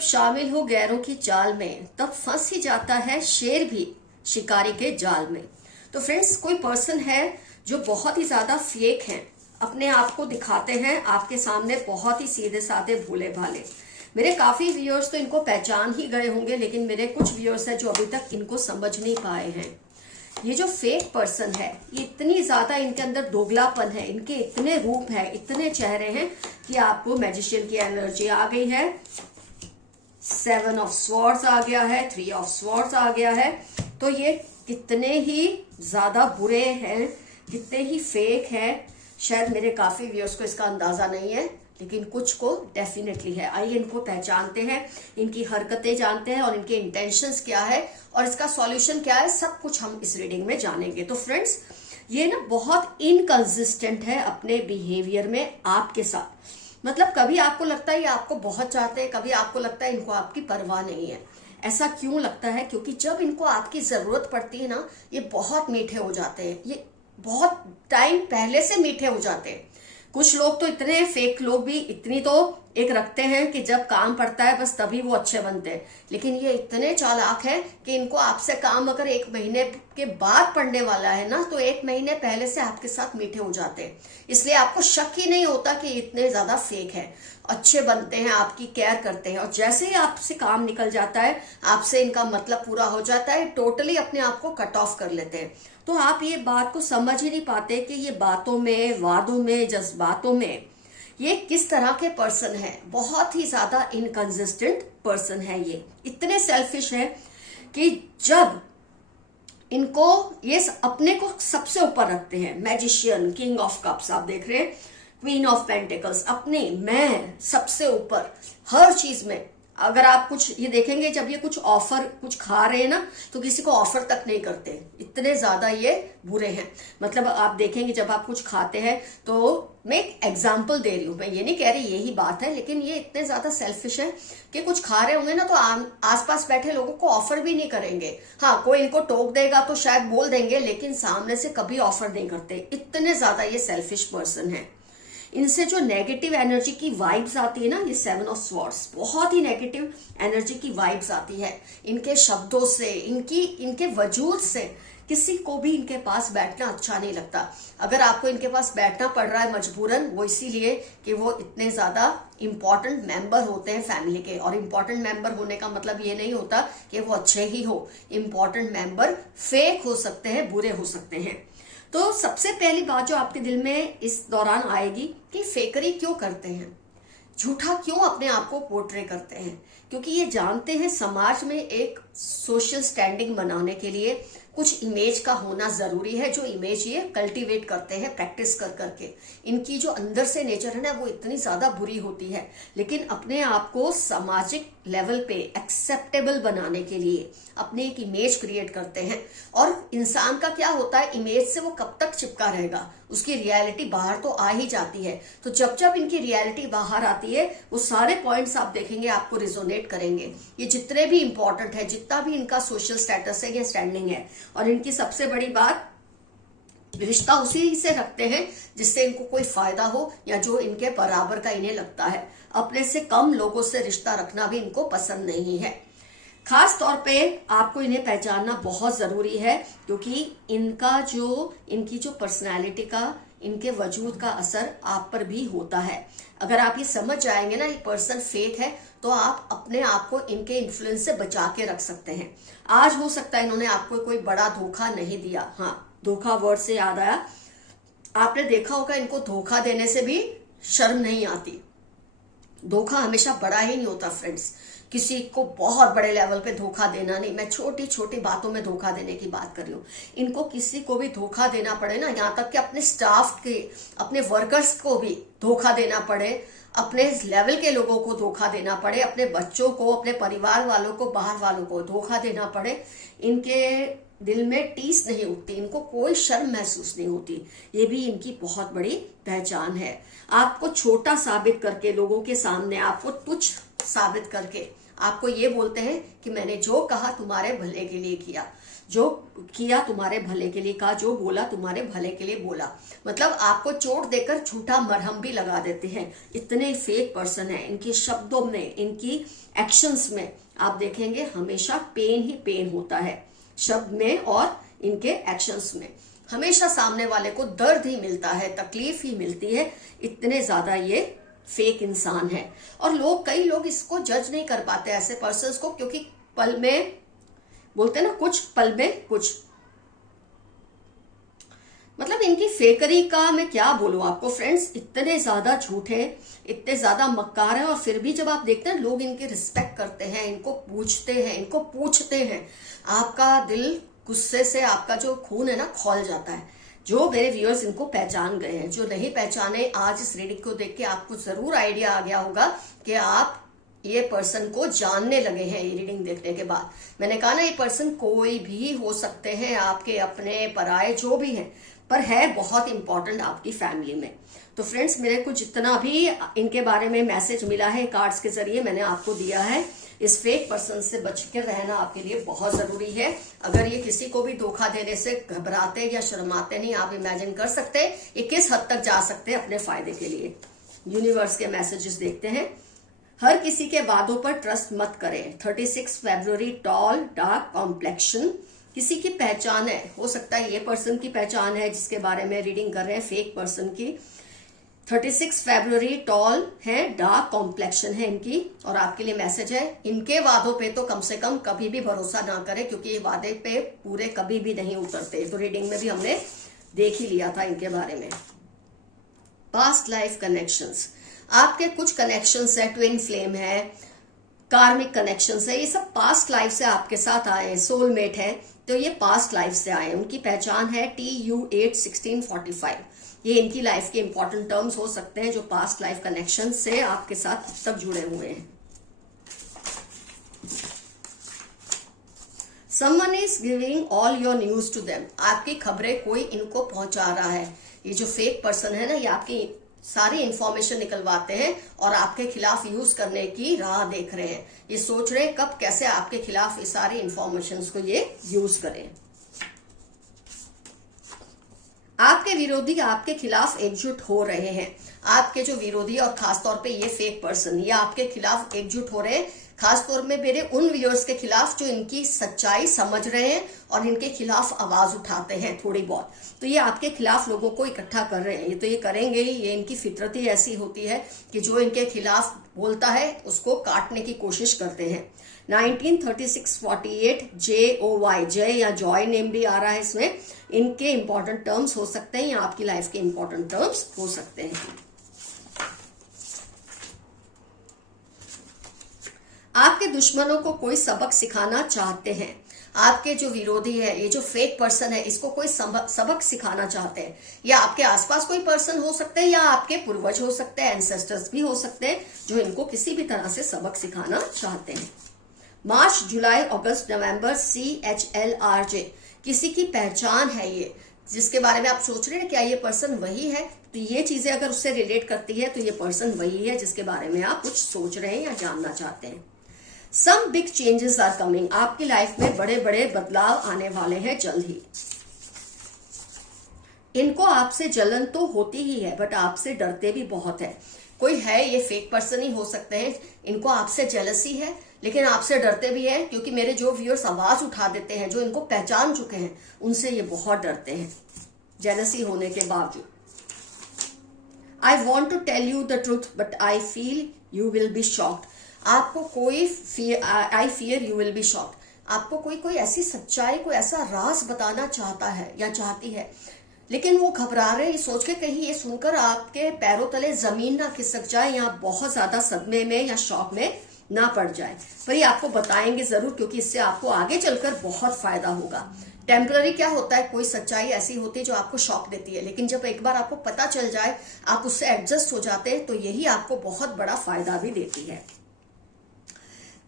जब शामिल हो गैरों की चाल में तब फंस ही जाता है शेर भी शिकारी के जाल में। तो फ्रेंड्स, कोई पर्सन है जो बहुत ही ज्यादा फेक है, अपने आप को दिखाते हैं आपके सामने बहुत ही सीधे साधे भोले भाले। मेरे काफी व्यूअर्स तो इनको पहचान ही गए होंगे, लेकिन मेरे कुछ व्यूअर्स हैं जो अभी तक इनको समझ नहीं पाए हैं। ये जो फेक पर्सन है, ये इतनी ज्यादा इनके अंदर दोगलापन है, इनके इतने रूप है, इतने चेहरे हैं कि आपको मैजिशियन की एनर्जी आ गई है, 7 ऑफ स्वॉर्ड्स आ गया है, 3 ऑफ स्वॉर्ड्स आ गया है। तो ये कितने ही ज्यादा बुरे हैं, कितने ही फेक हैं, शायद मेरे काफी व्यूअर्स को इसका अंदाजा नहीं है, लेकिन कुछ को डेफिनेटली है। आइए इनको पहचानते हैं, इनकी हरकतें जानते हैं और इनके इंटेंशंस क्या है और इसका सॉल्यूशन क्या है, सब कुछ हम इस रीडिंग में जानेंगे। तो फ्रेंड्स, ये ना बहुत इनकंसिस्टेंट है अपने बिहेवियर में आपके साथ। मतलब कभी आपको लगता है ये आपको बहुत चाहते हैं, कभी आपको लगता है इनको आपकी परवाह नहीं है। ऐसा क्यों लगता है? क्योंकि जब इनको आपकी जरूरत पड़ती है ना, ये बहुत मीठे हो जाते हैं, ये बहुत टाइम पहले से मीठे हो जाते हैं। कुछ लोग तो इतने फेक लोग भी इतनी तो एक रखते हैं कि जब काम पड़ता है बस तभी वो अच्छे बनते हैं, लेकिन ये इतने चालाक है कि इनको आपसे काम अगर 1 महीने के बाद पड़ने वाला है ना, तो 1 महीने पहले से आपके साथ मीठे हो जाते हैं। इसलिए आपको शक ही नहीं होता कि इतने ज्यादा फेक है, अच्छे बनते हैं, आपकी केयर करते हैं, और जैसे ही आपसे काम निकल जाता है, आपसे इनका मतलब पूरा हो जाता है, टोटली अपने आप को कट ऑफ कर लेते हैं। तो आप ये बात को समझ ही नहीं पाते कि ये बातों में, वादों में, जज्बातों में ये किस तरह के पर्सन है। बहुत ही ज्यादा इनकंसिस्टेंट पर्सन है ये, इतने सेल्फिश है कि जब इनको ये अपने को सबसे ऊपर रखते हैं, मैजिशियन, किंग ऑफ कप्स आप देख रहे हैं, क्वीन ऑफ पेंटिकल्स, अपने मैं सबसे ऊपर हर चीज में। अगर आप कुछ ये देखेंगे, जब ये कुछ ऑफर कुछ खा रहे हैं ना, तो किसी को ऑफर तक नहीं करते, इतने ज्यादा ये बुरे हैं। मतलब आप देखेंगे जब आप कुछ खाते हैं, तो मैं एक एग्जाम्पल दे रही हूं, मैं ये नहीं कह रही यही बात है, लेकिन ये इतने ज्यादा सेल्फिश है कि कुछ खा रहे होंगे ना, तो आसपास बैठे लोगों को ऑफर भी नहीं करेंगे। हाँ, कोई इनको टोक देगा तो शायद बोल देंगे, लेकिन सामने से कभी ऑफर नहीं करते। इतने ज्यादा ये सेल्फिश पर्सन है। इनसे जो नेगेटिव एनर्जी की वाइब्स आती है ना, ये 7 ऑफ स्वॉर्ड्स, बहुत ही नेगेटिव एनर्जी की वाइब्स आती है इनके शब्दों से, इनके वजूद से। किसी को भी इनके पास बैठना अच्छा नहीं लगता। अगर आपको इनके पास बैठना पड़ रहा है मजबूरन, वो इसीलिए कि वो इतने ज्यादा इंपॉर्टेंट मेंबर होते हैं फैमिली के। और इंपॉर्टेंट मेंबर होने का मतलब ये नहीं होता कि वो अच्छे ही हो। इंपॉर्टेंट मेंबर फेक हो सकते हैं, बुरे हो सकते हैं। तो सबसे पहली बात जो आपके दिल में इस दौरान आएगी कि फेकरी क्यों करते हैं, झूठा क्यों अपने आप को पोर्ट्रे करते हैं। क्योंकि ये जानते हैं समाज में एक सोशल स्टैंडिंग बनाने के लिए कुछ इमेज का होना जरूरी है, जो इमेज ये कल्टीवेट करते हैं प्रैक्टिस कर करके। इनकी जो अंदर से नेचर है ना, वो इतनी ज्यादा बुरी होती है, लेकिन अपने आप को सामाजिक लेवल पे एक्सेप्टेबल बनाने के लिए अपने एक इमेज क्रिएट करते हैं। और इंसान का क्या होता है, इमेज से वो कब तक चिपका रहेगा, उसकी रियलिटी बाहर तो आ ही जाती है। तो जब जब इनकी रियलिटी बाहर आती है, वो सारे पॉइंट्स आप देखेंगे आपको रिजोनेट करेंगे। ये जितने भी इंपॉर्टेंट है, जितना भी इनका सोशल स्टेटस है, ये स्टैंडिंग है। और इनकी सबसे बड़ी बात, रिश्ता उसी से रखते हैं जिससे इनको कोई फायदा हो या जो इनके बराबर का इन्हें लगता है। अपने से कम लोगों से रिश्ता रखना भी इनको पसंद नहीं है। खास तौर पे आपको इन्हें पहचानना बहुत जरूरी है, क्योंकि इनकी जो पर्सनालिटी का, इनके वजूद का असर आप पर भी होता है। अगर आप ये समझ जाएंगे ना, ये पर्सन फेक है, तो आप अपने आप को इनके इन्फ्लुएंस से बचा के रख सकते हैं। आज हो सकता है इन्होंने आपको कोई बड़ा धोखा नहीं दिया। हाँ, धोखा वर्ड से याद आया, आपने देखा होगा इनको धोखा देने से भी शर्म नहीं आती। धोखा हमेशा बड़ा ही नहीं होता फ्रेंड्स, किसी को बहुत बड़े लेवल पे धोखा देना नहीं। मैं छोटी छोटी बातों में धोखा देने की बात कर रही हूँ। इनको किसी को भी धोखा देना पड़े ना, यहाँ तक कि अपने स्टाफ के, अपने वर्कर्स को भी धोखा देना पड़े, अपने लेवल के लोगों को धोखा देना पड़े, अपने बच्चों को, अपने परिवार वालों को, बाहर वालों को धोखा देना पड़े, इनके दिल में टीस नहीं उठती, इनको कोई शर्म महसूस नहीं होती। ये भी इनकी बहुत बड़ी पहचान है। आपको छोटा साबित करके, लोगों के सामने आपको तुच्छ साबित करके आपको ये बोलते हैं कि मैंने जो कहा तुम्हारे भले के लिए किया। जो किया तुम्हारे भले के लिए कहा, जो बोला तुम्हारे भले के लिए बोला, मतलब आपको चोट देकर झूठा मरहम भी लगा देते हैं। इतने फेक पर्सन है, इनके शब्दों में, इनकी एक्शंस में आप देखेंगे हमेशा पेन ही पेन होता है, शब्द में और इनके एक्शंस में हमेशा सामने वाले को दर्द ही मिलता है, तकलीफ ही मिलती है। इतने ज्यादा ये फेक इंसान है। और कई लोग इसको जज नहीं कर पाते ऐसे पर्सन्स को, क्योंकि पल में बोलते हैं ना, कुछ पल में कुछ, मतलब इनकी फेकरी का मैं क्या बोलूं आपको फ्रेंड्स, इतने ज्यादा झूठे, इतने ज्यादा मक्कार है। और फिर भी जब आप देखते हैं लोग इनके रिस्पेक्ट करते हैं, इनको पूछते हैं, आपका दिल गुस्से से, आपका जो खून है ना खौल जाता है। जो मेरे व्यूअर्स इनको पहचान गए हैं, जो नहीं पहचाने, आज इस रीडिंग को देख के आपको जरूर आइडिया आ गया होगा कि आप ये पर्सन को जानने लगे हैं ये रीडिंग देखने के बाद। मैंने कहा ना, ये पर्सन कोई भी हो सकते हैं, आपके अपने पराये जो भी हैं, पर है बहुत इंपॉर्टेंट आपकी फैमिली में। तो फ्रेंड्स, मेरे को जितना भी इनके बारे में मैसेज मिला है कार्ड्स के जरिए मैंने आपको दिया है। इस फेक पर्सन से बच कर रहना आपके लिए बहुत जरूरी है। अगर ये किसी को भी धोखा देने से घबराते या शर्माते नहीं, आप इमेजिन कर सकते ये किस हद तक जा सकते हैं अपने फायदे के लिए। यूनिवर्स के मैसेजेस देखते हैं। हर किसी के वादों पर ट्रस्ट मत करें। 36 फरवरी, टॉल, डार्क कॉम्प्लेक्शन, किसी की पहचान है, हो सकता है ये पर्सन की पहचान है जिसके बारे में रीडिंग कर रहे हैं, फेक पर्सन की। 36 फरवरी, टॉल है, डार्क कॉम्प्लेक्शन है इनकी, और आपके लिए मैसेज है, इनके वादों पे तो कम से कम कभी भी भरोसा ना करें, क्योंकि ये वादे पे पूरे कभी भी नहीं उतरते। तो रीडिंग में भी हमने देख ही लिया था इनके बारे में। पास्ट लाइफ कनेक्शंस, आपके कुछ कनेक्शंस है, ट्विन फ्लेम है, कार्मिक कनेक्शंस है, ये सब पास्ट लाइफ से आपके साथ आए हैं। सोलमेट है तो ये पास्ट लाइफ से आए हैं। उनकी पहचान है TU81645। ये इनकी लाइफ के इंपॉर्टेंट टर्म्स हो सकते हैं जो पास्ट लाइफ कनेक्शन से आपके साथ अब तक जुड़े हुए हैं। Someone is giving all your news to them, आपकी खबरें कोई इनको पहुंचा रहा है। ये जो फेक पर्सन है ना, ये आपकी सारी इंफॉर्मेशन निकलवाते हैं और आपके खिलाफ यूज करने की राह देख रहे हैं। ये सोच रहे हैं कब कैसे आपके खिलाफ ये सारी इंफॉर्मेशन को ये यूज करें। आपके विरोधी आपके खिलाफ एकजुट हो रहे हैं। आपके जो विरोधी और खासतौर पे ये फेक पर्सन, ये आपके खिलाफ एकजुट हो रहे हैं, खासतौर में मेरे उन व्यूअर्स के खिलाफ जो इनकी सच्चाई समझ रहे हैं और इनके खिलाफ आवाज उठाते हैं थोड़ी बहुत। तो ये आपके खिलाफ लोगों को इकट्ठा कर रहे हैं। ये तो ये करेंगे ही, ये इनकी फितरत ही ऐसी होती है कि जो इनके खिलाफ बोलता है उसको काटने की कोशिश करते हैं। 1936-48 JOY, जय या जॉय नेम भी आ रहा है इसमें। इनके इंपॉर्टेंट टर्म्स हो सकते हैं या आपकी लाइफ के इंपॉर्टेंट टर्म्स हो सकते हैं। आपके दुश्मनों को कोई सबक सिखाना चाहते हैं। आपके जो विरोधी है, ये जो फेक पर्सन है, इसको कोई सबक सिखाना चाहते हैं। या आपके आसपास कोई पर्सन हो सकते हैं या आपके पूर्वज हो सकते हैं, एंसेस्टर्स भी हो सकते हैं जो इनको किसी भी तरह से सबक सिखाना चाहते हैं। मार्च, जुलाई, अगस्त, नवंबर, CHLRJ, किसी की पहचान है ये, जिसके बारे में आप सोच रहे हैं क्या ये पर्सन वही है। तो ये चीजें अगर उससे रिलेट करती है तो ये पर्सन वही है जिसके बारे में आप कुछ सोच रहे हैं या जानना चाहते हैं। Some big changes are coming, आपकी लाइफ में बड़े बड़े बदलाव आने वाले हैं जल्द ही। इनको आपसे जलन तो होती ही है, बट आपसे डरते भी बहुत है। कोई है, ये फेक पर्सन ही हो सकते हैं, इनको आपसे जेलसी है लेकिन आपसे डरते भी हैं, क्योंकि मेरे जो व्यूअर्स आवाज उठा देते हैं, जो इनको पहचान चुके हैं, उनसे ये बहुत डरते हैं जेलसी होने के बावजूद। I want to tell you the truth but I feel you will be shocked, आपको कोई I fear you will be shocked, आपको कोई ऐसी सच्चाई, कोई ऐसा राज बताना चाहता है या चाहती है, लेकिन वो घबरा रहे, ये सोच के कहीं ये सुनकर आपके पैरों तले जमीन ना खिसक जाए या बहुत ज्यादा सदमे में या शॉक में ना पड़ जाए। पर ये आपको बताएंगे जरूर, क्योंकि इससे आपको आगे चलकर बहुत फायदा होगा। टेम्पररी क्या होता है, कोई सच्चाई ऐसी होती है जो आपको शॉक देती है, लेकिन जब एक बार आपको पता चल जाए, आप उससे एडजस्ट हो जाते हैं, तो यही आपको बहुत बड़ा फायदा भी देती है।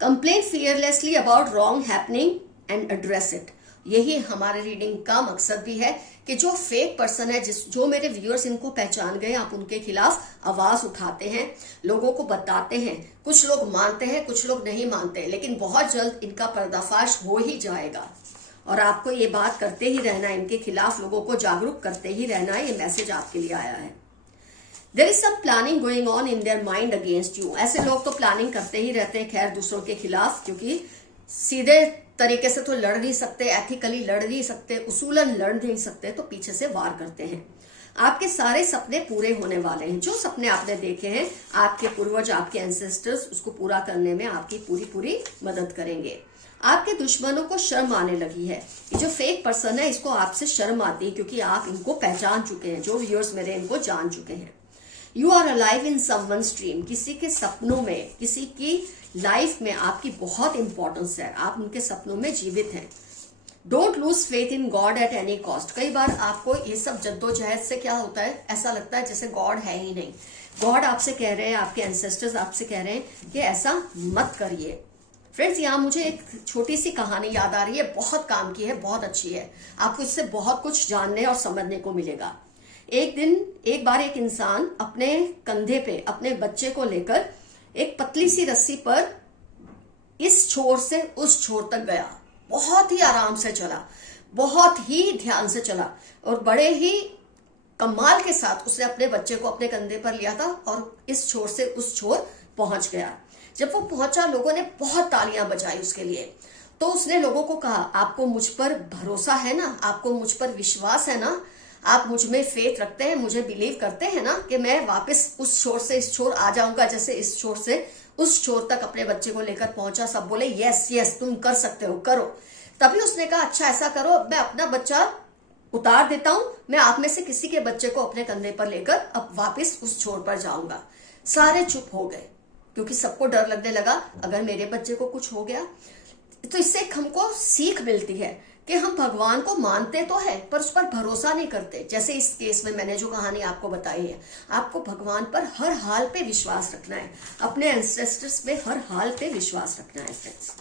Complain fearlessly about wrong happening and address it, यही हमारे रीडिंग का मकसद भी है कि जो फेक पर्सन है, जो मेरे व्यूअर्स इनको पहचान गए, आप उनके खिलाफ आवाज उठाते हैं, लोगों को बताते हैं। कुछ लोग मानते हैं, कुछ लोग नहीं मानते, लेकिन बहुत जल्द इनका पर्दाफाश हो ही जाएगा। और आपको ये बात करते ही रहना है, इनके खिलाफ लोगों को जागरूक करते ही रहना है। ये मैसेज आपके लिए आया है। There is some planning going on in their mind against you. ऐसे लोग तो प्लानिंग करते ही रहते हैं खैर दूसरों के खिलाफ, क्योंकि सीधे तरीके से तो लड़ नहीं सकते, एथिकली लड़ नहीं सकते, उसूलन लड़ नहीं सकते, तो पीछे से वार करते हैं। आपके सारे सपने पूरे होने वाले हैं। जो सपने आपने देखे हैं, आपके पूर्वज, आपके एंसेस्टर्स उसको पूरा करने में आपकी पूरी पूरी मदद करेंगे। आपके दुश्मनों को शर्म आने लगी है। ये जो फेक पर्सन है, इसको आपसे शर्म आती है, क्योंकि आप इनको पहचान चुके हैं। जो व्यूअर्स मेरे इनको जान चुके हैं। You are alive in someone's dream. किसी के सपनों में, किसी की लाइफ में आपकी बहुत इंपॉर्टेंस है। आप उनके सपनों में जीवित हैं। Don't lose faith in God at any cost. कई बार आपको ये सब जद्दोजहद से क्या होता है, ऐसा लगता है जैसे गॉड है ही नहीं। गॉड आपसे कह रहे हैं, आपके एंसेस्टर्स आपसे कह रहे हैं कि ऐसा मत करिए। फ्रेंड्स, यहाँ मुझे एक छोटी सी कहानी याद आ रही है, बहुत काम की है, बहुत अच्छी है। आपको इससे बहुत कुछ जानने और समझने को मिलेगा। एक बार एक इंसान अपने कंधे पे अपने बच्चे को लेकर एक पतली सी रस्सी पर इस छोर से उस छोर तक गया। बहुत ही आराम से चला, बहुत ही ध्यान से चला और बड़े ही कमाल के साथ उसने अपने बच्चे को अपने कंधे पर लिया था और इस छोर से उस छोर पहुंच गया। जब वो पहुंचा, लोगों ने बहुत तालियां बजाई उसके लिए। तो उसने लोगों को कहा, आपको मुझ पर भरोसा है ना, आपको मुझ पर विश्वास है ना, आप मुझ में फेथ रखते हैं, मुझे बिलीव करते हैं ना कि मैं वापस उस छोर से इस छोर आ जाऊंगा, जैसे इस छोर से उस छोर तक अपने बच्चे को लेकर पहुंचा। सब बोले यस यस, तुम कर सकते हो, करो। तभी उसने कहा, अच्छा ऐसा करो, मैं अपना बच्चा उतार देता हूं, मैं आप में से किसी के बच्चे को अपने कंधे पर लेकर अब वापस उस छोर पर जाऊंगा। सारे चुप हो गए, क्योंकि सबको डर लगने लगा, अगर मेरे बच्चे को कुछ हो गया। तो इससे हमको सीख मिलती है कि हम भगवान को मानते तो है, पर उस पर भरोसा नहीं करते। जैसे इस केस में मैंने जो कहानी आपको बताई है, आपको भगवान पर हर हाल पे विश्वास रखना है, अपने एंसेस्टर्स पे हर हाल पे विश्वास रखना है। Friends,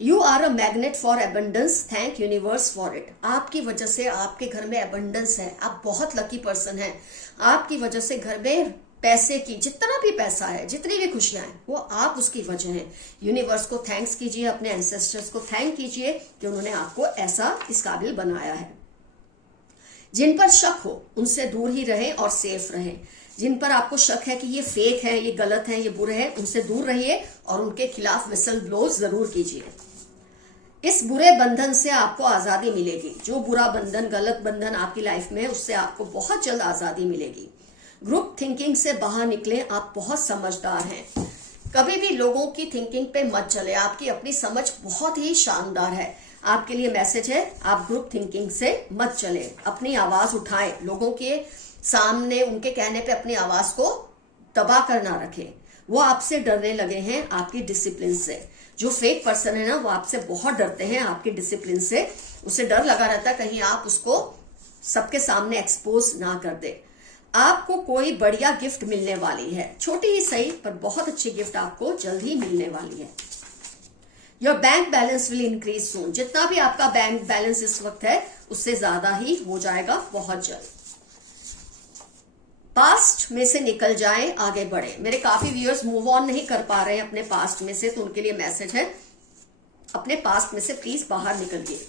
you are a magnet for abundance, thank universe for it. आपकी वजह से आपके घर में एबंडेंस है, आप बहुत लकी पर्सन हैं। आपकी वजह से घर में पैसे की, जितना भी पैसा है, जितनी भी खुशियां हैं, वो आप उसकी वजह हैं। यूनिवर्स को थैंक्स कीजिए, अपने एंसेस्टर्स को थैंक कीजिए कि उन्होंने आपको ऐसा इस काबिल बनाया है। जिन पर शक हो उनसे दूर ही रहें और सेफ रहें। जिन पर आपको शक है कि ये फेक है, ये गलत है, ये बुरे हैं, उनसे दूर रहिए और उनके खिलाफ विसल ब्लो जरूर कीजिए। इस बुरे बंधन से आपको आजादी मिलेगी। जो बुरा बंधन, गलत बंधन आपकी लाइफ में है, उससे आपको बहुत जल्द आजादी मिलेगी। ग्रुप थिंकिंग से बाहर निकले, आप बहुत समझदार हैं। कभी भी लोगों की थिंकिंग पे मत चले, आपकी अपनी समझ बहुत ही शानदार है। आपके लिए मैसेज है, आप ग्रुप थिंकिंग से मत चले, अपनी आवाज उठाएं। लोगों के सामने उनके कहने पे अपनी आवाज को दबा कर ना रखें। वो आपसे डरने लगे हैं आपकी डिसिप्लिन से। जो फेक पर्सन है ना, वो आपसे बहुत डरते हैं आपकी डिसिप्लिन से। उसे डर लगा रहता है कहीं आप उसको सबके सामने एक्सपोज ना कर दे। आपको कोई बढ़िया गिफ्ट मिलने वाली है, छोटी ही सही पर बहुत अच्छी गिफ्ट आपको जल्द ही मिलने वाली है। Your bank balance will increase soon. जितना भी आपका बैंक बैलेंस इस वक्त है, उससे ज्यादा ही हो जाएगा बहुत जल्द। पास्ट में से निकल जाएं, आगे बढ़े। मेरे काफी व्यूअर्स मूव ऑन नहीं कर पा रहे हैं अपने पास्ट में से, तो उनके लिए मैसेज है, अपने पास्ट में से प्लीज बाहर निकलिए।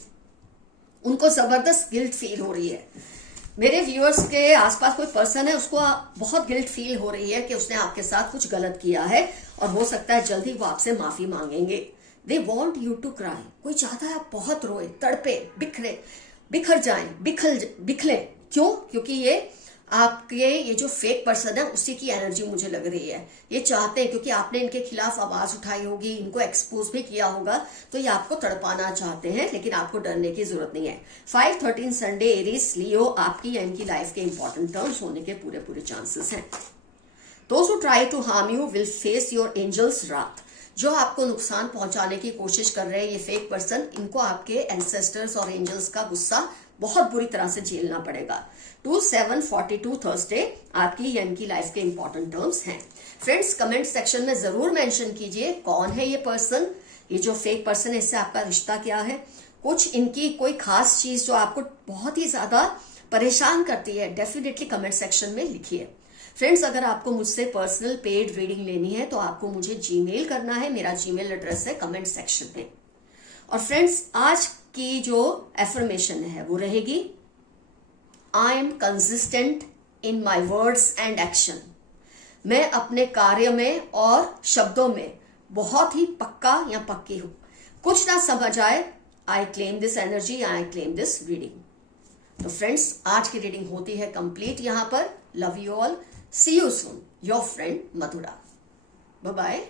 उनको जबरदस्त गिल्ट फील हो रही है। मेरे व्यूअर्स के आसपास कोई पर्सन है, उसको बहुत गिल्ट फील हो रही है कि उसने आपके साथ कुछ गलत किया है और हो सकता है जल्द ही वो आपसे माफी मांगेंगे। They want you to cry. कोई चाहता है आप बहुत रोए, तड़पे, बिखर जाएं, बिखले। क्यों? क्योंकि ये आपके ये जो फेक पर्सन है, उसी की एनर्जी मुझे लग रही है। ये चाहते हैं, क्योंकि आपने इनके खिलाफ आवाज उठाई होगी, इनको एक्सपोज भी किया होगा, तो ये आपको तड़पाना चाहते हैं, लेकिन आपको डरने की जरूरत नहीं है। 5-13 संडे एरीज लियो, आपकी या इनकी लाइफ के इंपॉर्टेंट टर्म्स होने के पूरे चांसेस हैं। Those who try to harm you will face your angels रात। जो आपको नुकसान पहुंचाने की कोशिश कर रहे हैं, ये फेक पर्सन, इनको आपके एंसेस्टर्स और एंजल्स का गुस्सा बहुत बुरी तरह से झेलना पड़ेगा। 2742 थर्सडे आपकी या इनकी लाइफ के इंपॉर्टेंट टर्म्स हैं। फ्रेंड्स, कमेंट सेक्शन में जरूर मेंशन कीजिए कौन है ये पर्सन, ये जो फेक पर्सन है, इससे आपका रिश्ता क्या है। कुछ इनकी कोई खास चीज जो आपको बहुत ही ज्यादा परेशान करती है, डेफिनेटली कमेंट सेक्शन में लिखिए। फ्रेंड्स, अगर आपको मुझसे पर्सनल पेड रीडिंग लेनी है तो आपको मुझे जीमेल करना है। मेरा जीमेल एड्रेस है कमेंट सेक्शन में। और फ्रेंड्स, आज की जो एफर्मेशन है वो रहेगी, I am consistent in my words and action. मैं अपने कार्य में और शब्दों में बहुत ही पक्का या पक्की हूं। कुछ ना समझ आए, I claim this energy, I claim this reading. तो फ्रेंड्स, आज की रीडिंग होती है कंप्लीट यहां पर। Love you all, see you soon, your friend Madhura. Bye bye.